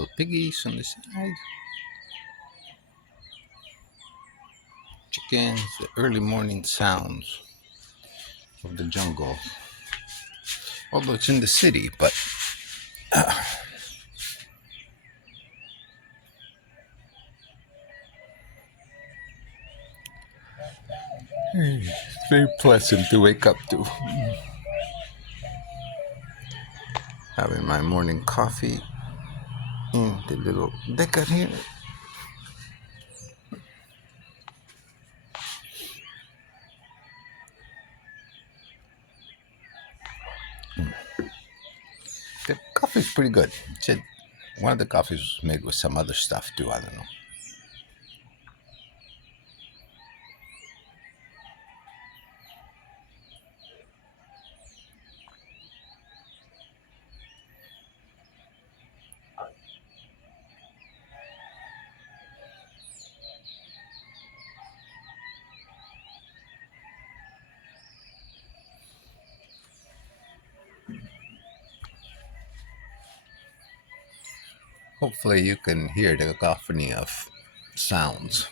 little piggies on the side, chickens, the early morning sounds of the jungle. Although it's in the city, but it's very pleasant to wake up to. Having my morning coffee in the little decker here. The coffee's pretty good. Said one of the coffees was made with some other stuff too. I don't know. Hopefully, you can hear the cacophony of sounds,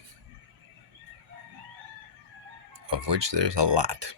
of which there's a lot.